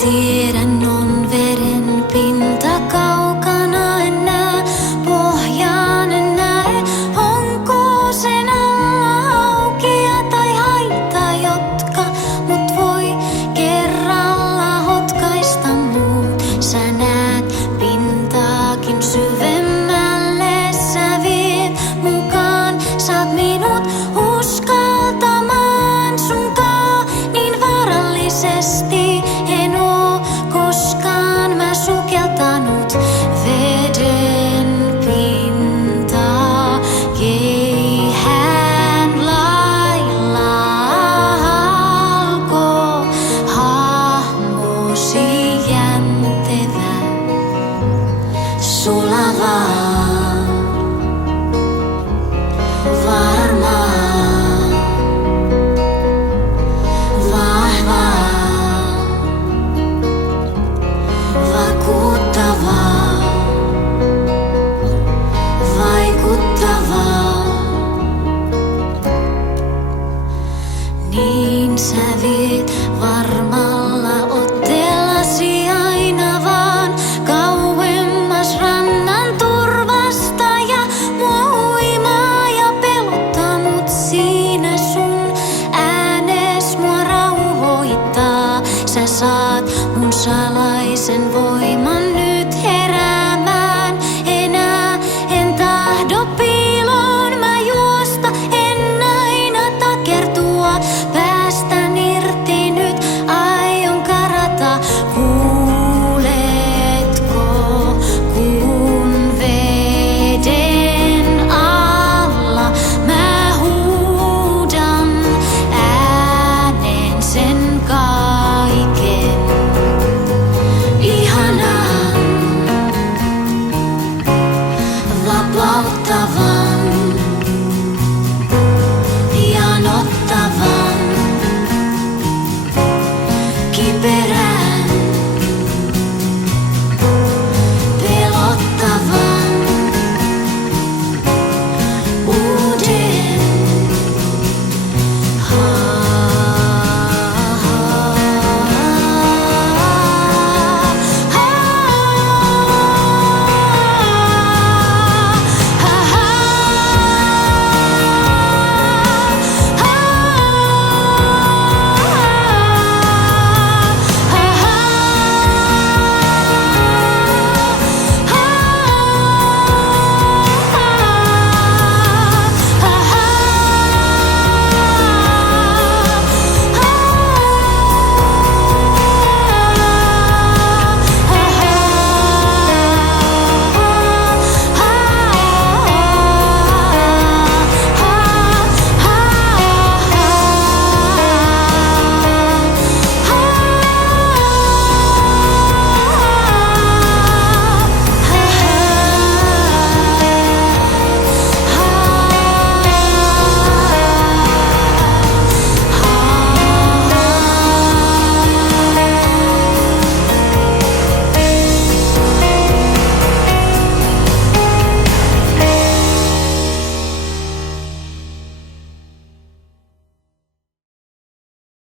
Tiedän on veden pinta kaukana, en näe pohjaan, en näe onko sen alla haukia tai haita, jotka mut voi kerralla hotkaista muut. Sä näet pintaakin syvemmälle, sä viet mukaan, saat minut uskaltamaan sunkaan niin vaarallisesti. En oo koskaan mä sukeltanut veden pintaa keihään lailla halko hahmosi jäntevä sulavaa varmaa vaikuttavaa. Niin sä viet varmalla otteellasi aina vaan kauemmas rannan turvasta ja mua uimaa ja pelottaa, mut siinä sun äänes mua rauhoittaa. Sä saat mun salaa.